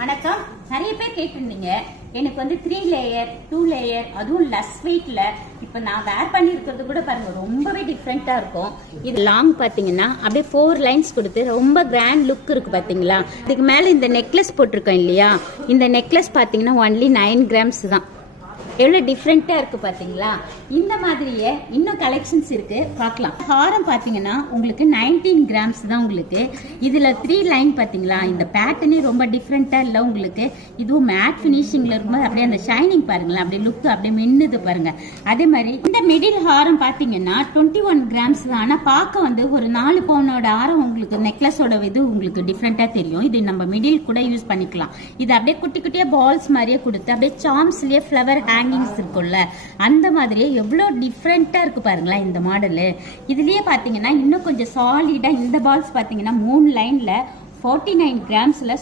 வணக்கம். நிறைய பேர் கேட்டிருந்தீங்க எனக்கு 3 லேயர் 2 லேயர் அதுவும் லெஸ் வெயிட்ல இப்ப நான் வேர் பண்ணிருக்கிறது கூட பாருங்க ரொம்பவே டிஃப்ரெண்டா இருக்கும். இது லாங் பாத்தீங்கன்னா அப்படியே 4 லைன்ஸ் கொடுத்து ரொம்ப கிராண்ட் லுக் இருக்கு பாத்தீங்களா. இதுக்கு மேல இந்த நெக்லஸ் போட்டிருக்கோம் இல்லையா, இந்த நெக்லஸ் பாத்தீங்கன்னா ஒன்லி 9 கிராம்ஸ் தான். எவ்வளவு டிஃப்ரெண்டா இருக்கு பாத்தீங்களா. இந்த மாதிரியே இன்னும் கலெக்ஷன்ஸ் இருக்கு, பார்க்கலாம். ஹாரம் பாத்தீங்கன்னா உங்களுக்கு 19 கிராம்ஸ் தான். உங்களுக்கு இதுல 3 லைன் பாத்தீங்களா, இந்த பேட்டர்னே ரொம்ப டிஃப்ரெண்டா இல்ல உங்களுக்கு. இதுவும் மேட் பினிஷிங்ல இருக்கும்போது அப்படியே அந்த ஷைனிங் பாருங்களேன், அப்படியே லுக் அப்படியே மின்னுது பாருங்க. அதே மாதிரி இந்த மிடில் ஹாரம் பாத்தீங்கன்னா 21 கிராம்ஸ் தான். ஆனா பார்க்க ஒரு 4 பவுனோட ஹாரம் உங்களுக்கு நெக்லஸோட இது உங்களுக்கு டிஃப்ரெண்டா தெரியும். இது நம்ம மிடில் கூட யூஸ் பண்ணிக்கலாம். இது அப்படியே குட்டி குட்டியா பால்ஸ் மாதிரியே கொடுத்து அப்படியே சாம்ஸ்லயே ஃபிளவர் இருக்கும்ல, அந்த மாதிரியே எவ்வளவு டிஃப்ரெண்டா இருக்கு பாருங்களேன் இந்த மாடல். இதுலயே பாத்தீங்கன்னா இன்னும் கொஞ்சம் சாலிடா இந்த பால்ஸ் பாத்தீங்கன்னா 3 லைன்ல 49 கிராம்ஸ்ல